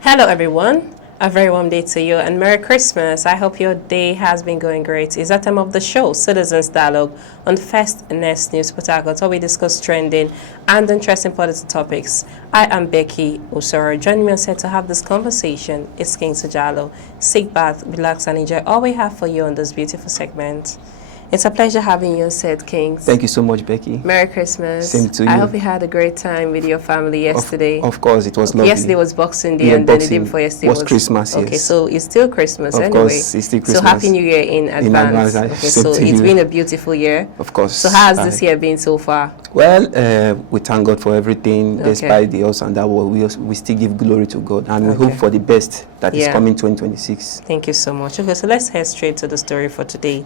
Hello everyone, a very warm day to you and Merry Christmas. I hope your day has been going great. It's that time of the show, Citizens Dialogue, on First Nest News Portal, where we discuss trending and interesting political topics. I am Becky Osoro. Joining me on set to have this conversation is King Sajalo. Sit back, relax and enjoy all we have for you on this beautiful segment. It's a pleasure having you on set, Kings. Thank you so much, Becky. Merry Christmas. Same to you. I hope you had a great time with your family yesterday. Of course, it was lovely. Yesterday was Boxing Day, Yeah, and then the Boxing day before yesterday was Christmas, yes. Okay, so it's still Christmas of anyway. Course, it's still Christmas. So Happy New Year in advance. Okay, so it's been a beautiful year. Of course. So how has this year been so far? Well, we thank God for everything, despite the ups and downs. We still give glory to God, and we hope for the best that is coming 2026. Thank you so much. Okay, so let's head straight to the story for today.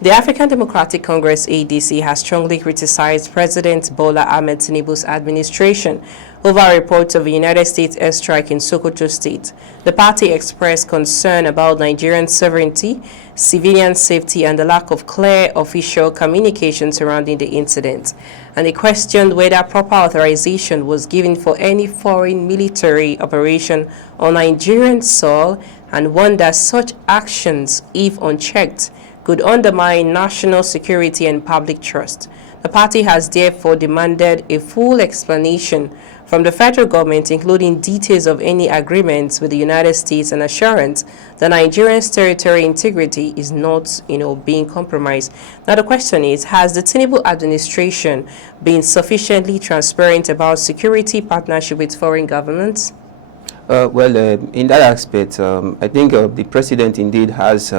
The African Democratic Congress, ADC, has strongly criticized President Bola Ahmed Tinubu's administration over reports of a United States airstrike in Sokoto State. The party expressed concern about Nigerian sovereignty, civilian safety, and the lack of clear official communication surrounding the incident. And they questioned whether proper authorization was given for any foreign military operation on Nigerian soil, and wondered such actions, if unchecked, could undermine national security and public trust. The party has therefore demanded a full explanation from the federal government, including details of any agreements with the United States and assurance that Nigeria's territorial integrity is not, being compromised. Now the question is, has the Tinubu administration been sufficiently transparent about security partnership with foreign governments? In that aspect, I think the president indeed has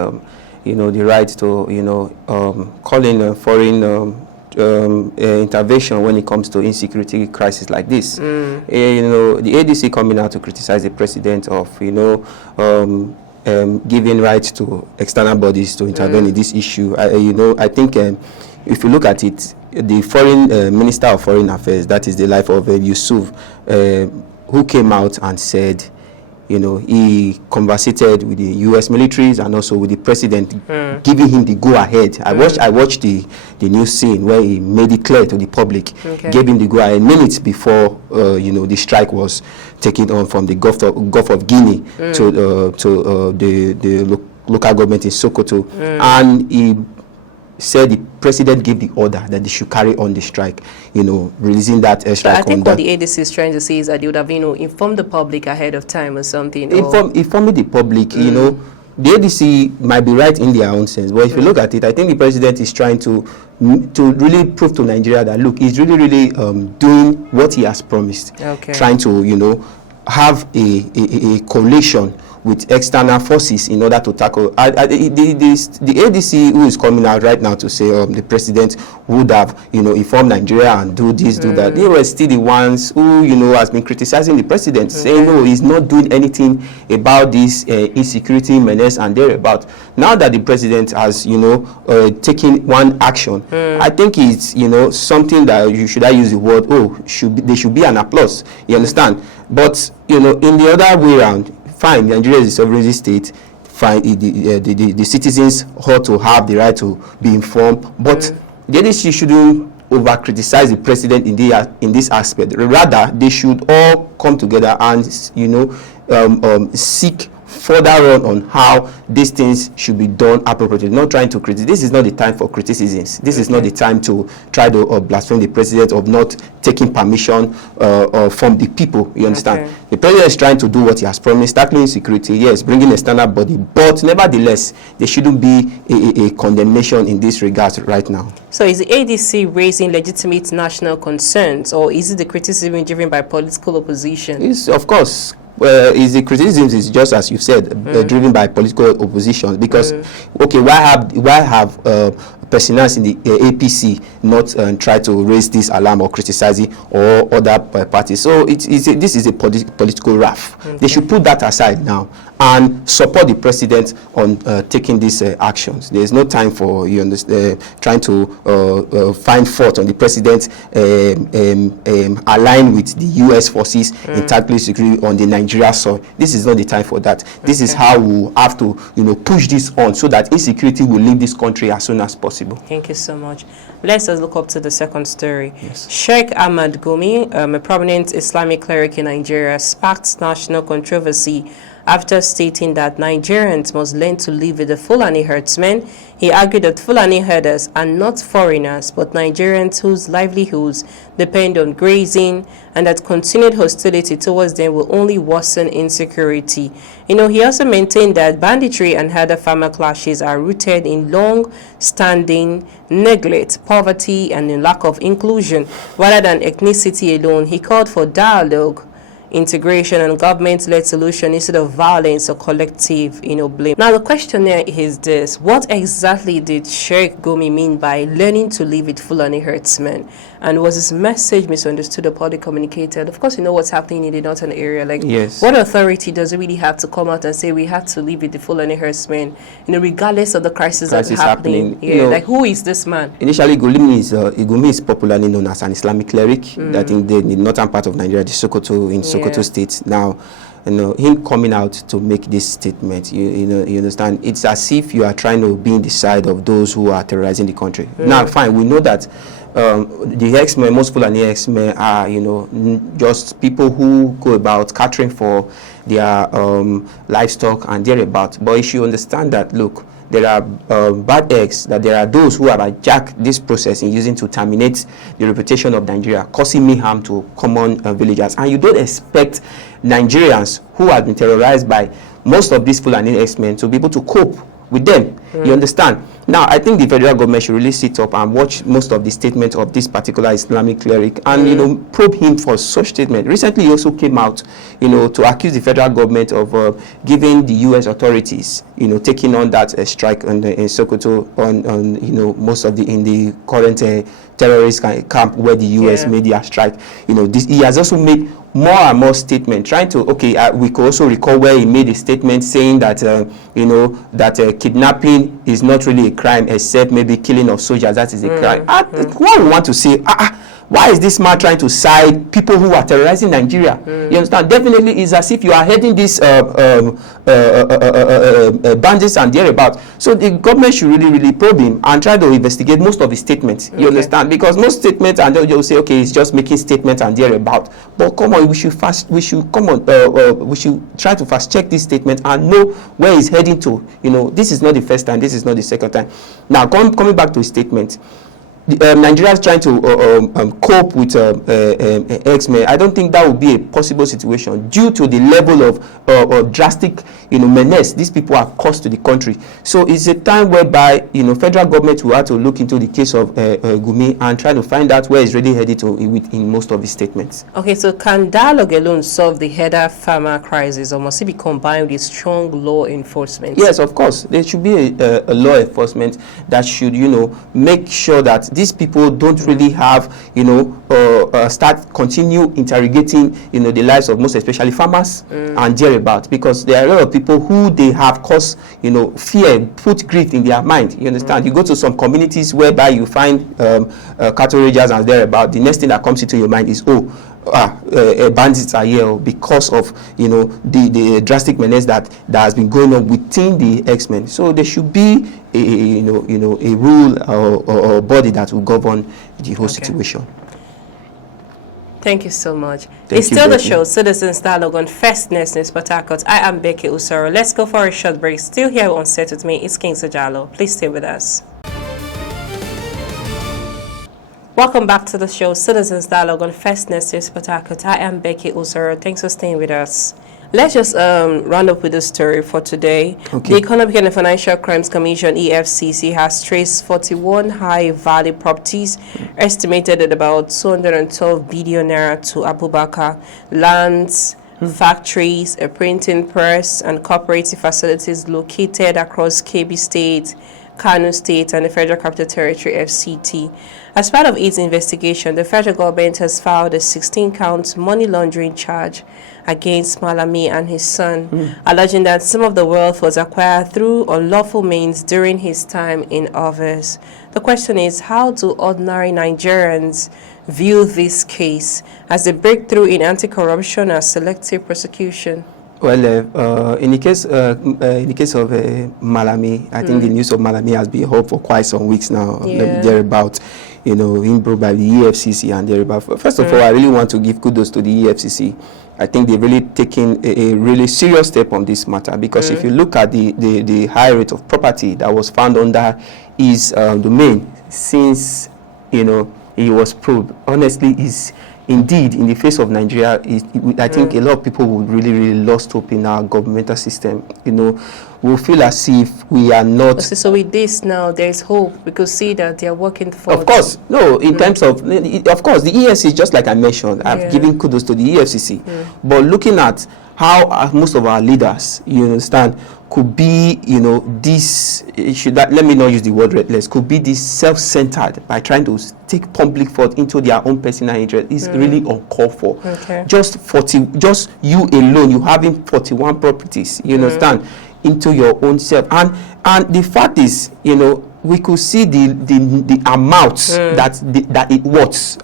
the right to, call in a foreign intervention when it comes to insecurity crisis like this. The ADC coming out to criticize the president of, giving rights to external bodies to intervene in this issue. I think if you look at it, the foreign Minister of Foreign Affairs, that is the life of Yusuf, who came out and said, he conversated with the U.S. militaries and also with the president, giving him the go-ahead. I watched the news scene where he made it clear to the public, gave him the go-ahead minutes before, the strike was taken on from the Gulf of Guinea to the local government in Sokoto. And he said the president gave the order that they should carry on the strike, releasing that airstrike. I think what the ADC is trying to say is that they would have, informed the public ahead of time or something. Informing the public, the ADC might be right in their own sense, but if you look at it, I think the president is trying to really prove to Nigeria that, look, he's really doing what he has promised, trying to, have a coalition with external forces in order to tackle. The ADC who is coming out right now to say the president would have, informed Nigeria and do this, do that. They were still the ones who, has been criticizing the president, saying, no, he's not doing anything about this insecurity menace and thereabout. Now that the president has, taken one action, I think it's, something that you should use the word, there should be an applause. You understand? But, in the other way around, fine, Nigeria is a sovereign state. Fine, the citizens ought to have the right to be informed. But the ADC shouldn't over-criticize the president in this aspect. Rather, they should all come together and, seek further on how these things should be done appropriately. Not trying to criticize. This is not the time for criticisms. This is not the time to try to blaspheme the president of not taking permission from the people. You understand? The president is trying to do what he has promised, tackling security, yes, bringing a standard body, but nevertheless, there shouldn't be a condemnation in this regard right now. So is the ADC raising legitimate national concerns, or is it the criticism driven by political opposition? It's, of course, is the criticism is just as you said, driven by political opposition, because why have personnel in the APC not try to raise this alarm or criticize it, or other parties? So this is a political wrath. They should put that aside now and support the president on taking these actions. There is no time for trying to find fault on the president align with the U.S. forces in tackling security on the Nigeria soil. This is not the time for that. This is how we have to push this on so that insecurity will leave this country as soon as possible. possible. Thank you so much. Let's just look up to the second story. Yes. Sheikh Ahmad Gumi, a prominent Islamic cleric in Nigeria, sparked national controversy after stating that Nigerians must learn to live with the Fulani herdsmen. He argued that Fulani herders are not foreigners, but Nigerians whose livelihoods depend on grazing, and that continued hostility towards them will only worsen insecurity. He also maintained that banditry and herder-farmer clashes are rooted in long-standing neglect, poverty, and in lack of inclusion, rather than ethnicity alone. He called for dialogue, integration, and government-led solution instead of violence or collective, blame. Now, the question here is this: what exactly did Sheikh Gumi mean by learning to live with Fulani herdsmen? And was his message misunderstood or poorly communicated? Of course, you know what's happening in the northern area. Yes. What authority does it really have to come out and say we have to live with the Fulani herdsmen, regardless of the crisis that's happening? Yeah, who is this man? Initially, Gumi is popularly known as an Islamic cleric. I think the northern part of Nigeria, the Sokoto, in Sokoto State. Now, him coming out to make this statement, you understand, it's as if you are trying to be in the side of those who are terrorizing the country. Now, fine, we know that the X-Men, most Fulani X-Men are, just people who go about catering for their livestock and thereabout. But you should understand that, look, there are bad eggs, that there are those who have hijacked this process in using to terminate the reputation of Nigeria, causing mayhem to common villagers. And you don't expect Nigerians who have been terrorized by most of these Fulani X-Men to be able to cope with them. You understand? Now, I think the federal government should really sit up and watch most of the statements of this particular Islamic cleric and, probe him for such statement. Recently, he also came out, to accuse the federal government of giving the U.S. authorities, taking on that strike in Sokoto on most of in the current terrorist camp where the U.S. made the strike. He has also made more and more statements trying to, we could also recall where he made a statement saying that, that kidnapping is not really a crime except maybe killing of soldiers. That is a crime. What we want to say, why is this man trying to side people who are terrorizing Nigeria? You understand? Definitely, it's as if you are heading these bandits and thereabout. So the government should really probe him and try to investigate most of his statements. You understand? Because most statements, and they'll say, he's just making statements and thereabout. But come on, we should try to fast check this statement and know where he's heading to. This is not the first time. This is not the second time. Now, coming back to his statement. Nigeria is trying to cope with X-Men. I don't think that would be a possible situation due to the level of drastic, menace these people have caused to the country. So it's a time whereby, federal government will have to look into the case of Gumi and try to find out where he's really headed to in most of his statements. Okay, so can dialogue alone solve the herder-farmer crisis, or must it be combined with strong law enforcement? Yes, of course. There should be a law enforcement that should, make sure that these people don't really have, continue interrogating, the lives of most especially farmers and thereabout, because there are a lot of people who they have caused, fear, put grief in their mind. You understand? You go to some communities whereby you find cattle raiders and thereabout. The next thing that comes into your mind is, bandits are here because of the drastic menace that has been going on within the X-Men. So there should be a rule or body that will govern the whole situation. Thank you so much. It's still the show, Citizens Dialogue on First News Port Harcourt. I am Becky Usoro. Let's go for a short break. Still here on Set With Me, it's King Sajalo. Please stay with us. Welcome back to the show, Citizens Dialogue on First News Port Harcourt. I am Becky Usoro. Thanks for staying with us. Let's just round up with the story for today. The Economic and Financial Crimes Commission, EFCC, has traced 41 high-value properties estimated at about 212 billion naira to Abubakar. Lands, factories, a printing press, and cooperative facilities located across Kebbi State, Kano State, and the Federal Capital Territory, FCT. As part of its investigation, the federal government has filed a 16-count money laundering charge against Malami and his son, alleging that some of the wealth was acquired through unlawful means during his time in office. The question is, how do ordinary Nigerians view this case as a breakthrough in anti-corruption and selective prosecution? Well, in the case of Malami, I think the news of Malami has been up for quite some weeks now. Thereabout, being brought by the EFCC and thereabout. First of all, I really want to give kudos to the EFCC. I think they've really taken a really serious step on this matter, because if you look at the high rate of property that was found under his domain since he was probed, honestly, is indeed, in the face of Nigeria, I think a lot of people would really lost hope in our governmental system. We'll feel as if we are not. So with this now, there's hope. We could see that they are working for. Of course, no. In terms of course, the EFCC, just like I mentioned, I've given kudos to the EFCC. But looking at how most of our leaders, you understand, could be, this let me not use the word reckless, could be this self-centered by trying to take public thought into their own personal interest is really uncalled for. Okay. Just you alone, you having 41 properties, you understand, into your own self, and the fact is, we could see the amount that it worth.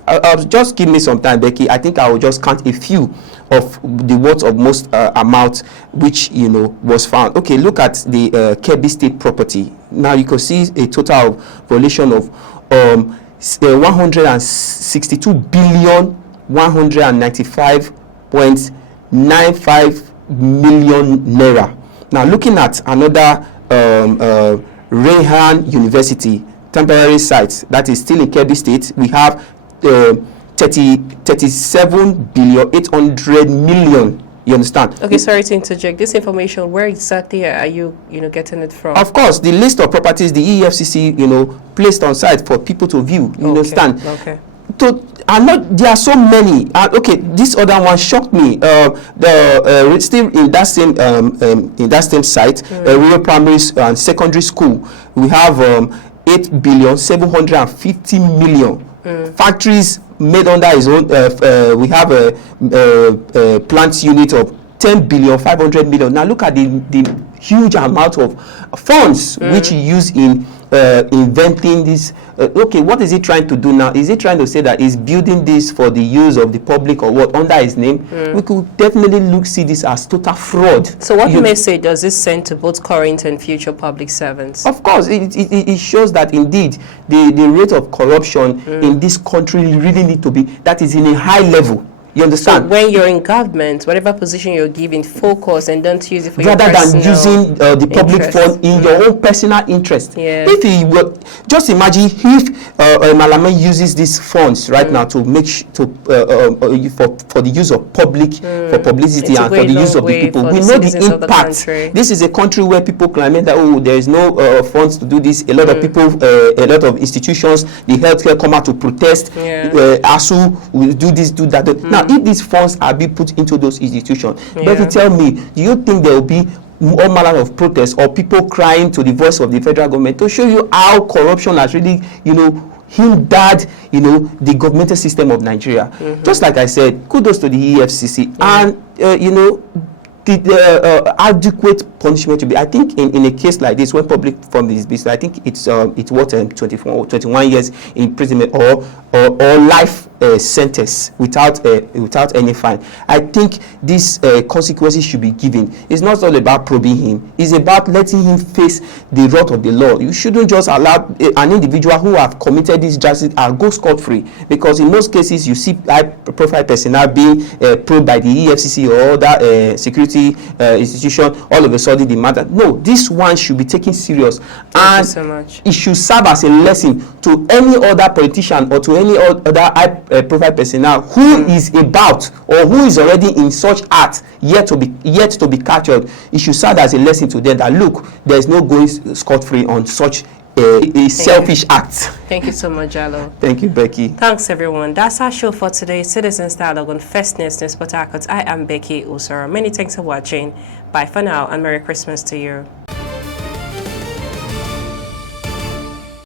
Just give me some time, Becky. I think I will just count a few of the worth of most amount which was found. Okay, look at the Kebbi State property. Now you can see a total violation of 162 billion 195.95 million naira. Now looking at another Rehan University temporary site that is still in Kebbi State, we have 37 billion 800 million. You understand? Okay, sorry to interject. This information, where exactly are you getting it from? Of course, the list of properties the EFCC placed on site for people to view. You understand? Okay. There are so many. Okay, this other one shocked me. Still in that same site, rural primary and secondary school, we have 8 billion 750 million. Factories made under his own. We have a plant unit of 10 billion 500 million. Now look at the huge amount of funds which he used in inventing this. Okay, what is he trying to do now? Is he trying to say that he's building this for the use of the public or what under his name? We could definitely see this as total fraud. So what message does this send to both current and future public servants? Of course, it shows that indeed the rate of corruption in this country really need to be, that is in a high level. You understand? So when you're in government, whatever position you're given, focus and don't use it for rather your than using the public fund in your own personal interest. If he were, just imagine if Malami uses these funds right now to make for the use of public, for publicity and for the use of the people. We know the impact. This is a country where people claim that there is no funds to do this. A lot of people, a lot of institutions, the healthcare come out to protest. ASU will do this, do that. Now, if these funds are being put into those institutions, Becky, tell me, do you think there will be all manner of protests or people crying to the voice of the federal government to show you how corruption has really, hindered, the governmental system of Nigeria? Just like I said, kudos to the EFCC and, the adequate punishment to be. I think in a case like this, when public fund is business, I think it's worth 24 or 21 years imprisonment or life sentence without any fine. I think these consequences should be given. It's not all about probing him. It's about letting him face the wrath of the law. You shouldn't just allow an individual who have committed this justice and go scot-free, because in most cases you see high-profile personnel being probed by the EFCC or other security institution. All of a sudden the matter. No, this one should be taken serious. Thank you so much. It should serve as a lesson to any other politician or to any other high-profile personnel who is about or who is already in such act yet to be captured. It should serve as a lesson to them that look, there is no going scot-free on such a selfish act. Thank you so much, Jalo. Thank you, Becky. Thanks, everyone. That's our show for today. Citizens Dialogue on First News Port Harcourt. I am Becky Usoro. Many thanks for watching. Bye for now and Merry Christmas to you.